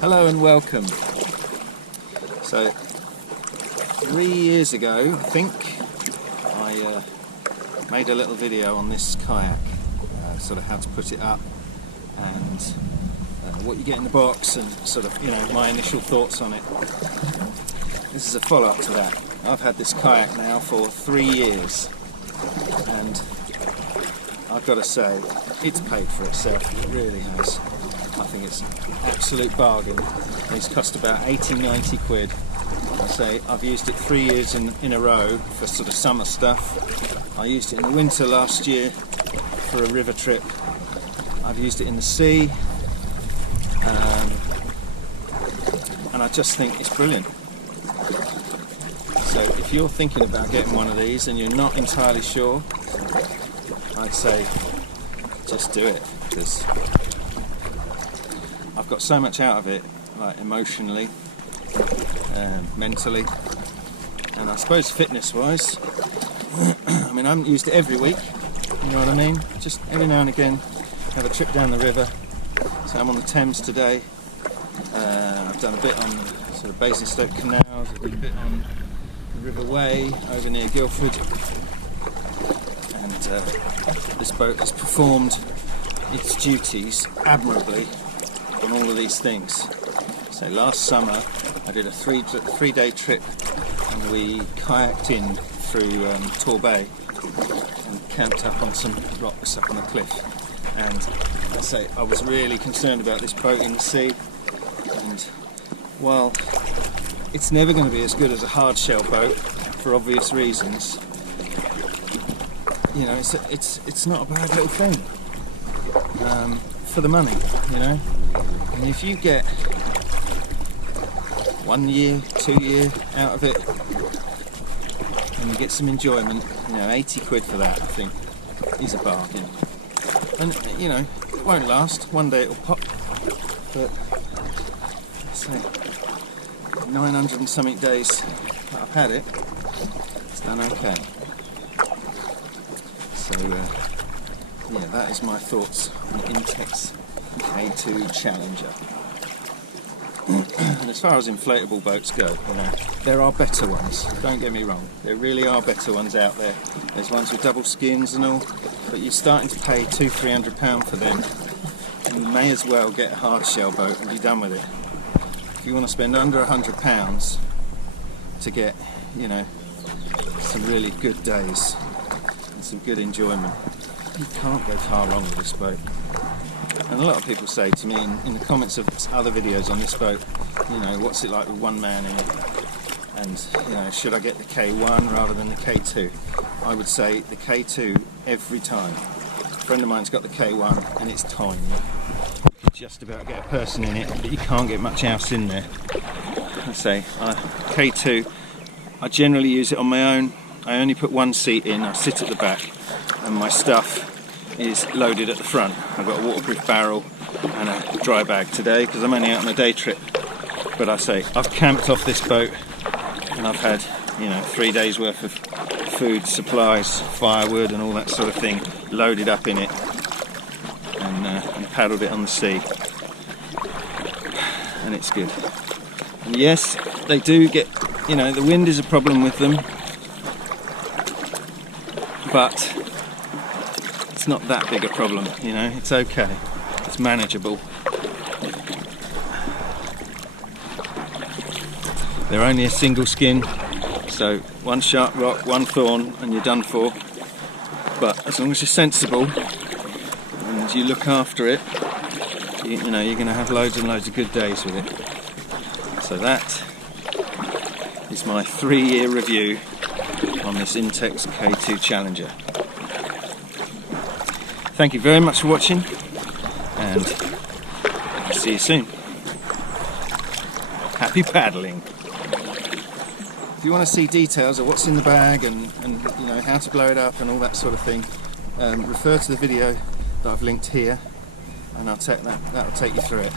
Hello and welcome. So 3 years ago, I think, I made a little video on this kayak, sort of how to put it up and what you get in the box and sort of, you know, my initial thoughts on it. This is a follow-up to that. I've had this kayak now for 3 years and I've got to say, it's paid for itself, it really has. I think it's an absolute bargain. It's cost about 80-90 quid. I say I've used it 3 years in a row for sort of summer stuff. I used it in the winter last year for a river trip. I've used it in the sea, and I just think it's brilliant. So if you're thinking about getting one of these and you're not entirely sure, I'd say just do it, because I've got so much out of it, like emotionally, mentally, and I suppose fitness wise. I mean, I haven't used it every week, you know what I mean? Just every now and again have a trip down the river. So I'm on the Thames today. I've done a bit on the sort of Basingstoke canals, I did a bit on the River Way over near Guildford, and this boat has performed its duties admirably on all of these things. So last summer I did a three-day trip and we kayaked in through Tor Bay and camped up on some rocks up on the cliff. And I say I was really concerned about this boat in the sea, and while it's never going to be as good as a hard shell boat for obvious reasons, you know, it's not a bad little thing for the money, you know. And if you get 1 year, 2 year out of it, and you get some enjoyment, you know, 80 quid for that, I think, is a bargain. And, you know, it won't last. One day it'll pop, but say 900 and something days that I've had it, it's done okay. So, yeah, that is my thoughts on the Intex K2 Challenger. And as far as inflatable boats go, you know, there are better ones, don't get me wrong, there really are better ones out there. There's ones with double skins and all, but you're starting to pay £200-300 for them, and you may as well get a hard shell boat and be done with it. If you want to spend under £100 to get, you know, some really good days and some good enjoyment, you can't go far wrong with this boat. And a lot of people say to me in the comments of other videos on this boat, you know, what's it like with one man in it? And, you know, should I get the K1 rather than the K2? I would say the K2 every time. A friend of mine's got the K1 and it's tiny. You can just about get a person in it, but you can't get much else in there. I say, K2, I generally use it on my own. I only put one seat in, I sit at the back, and my stuff is loaded at the front. I've got a waterproof barrel and a dry bag today because I'm only out on a day trip. But I say, I've camped off this boat and I've had, you know, 3 days worth of food, supplies, firewood and all that sort of thing loaded up in it, and paddled it on the sea. And it's good. And yes, they do get, you know, the wind is a problem with them, but it's not that big a problem, you know, it's okay, it's manageable. They're only a single skin, so one sharp rock, one thorn, and you're done for. But as long as you're sensible and you look after it, you know, you're going to have loads and loads of good days with it. So that is my 3-year review on this Intex K2 Challenger. Thank you very much for watching, and I'll see you soon. Happy paddling! If you want to see details of what's in the bag and you know, how to blow it up and all that sort of thing, refer to the video that I've linked here, and that'll take you through it.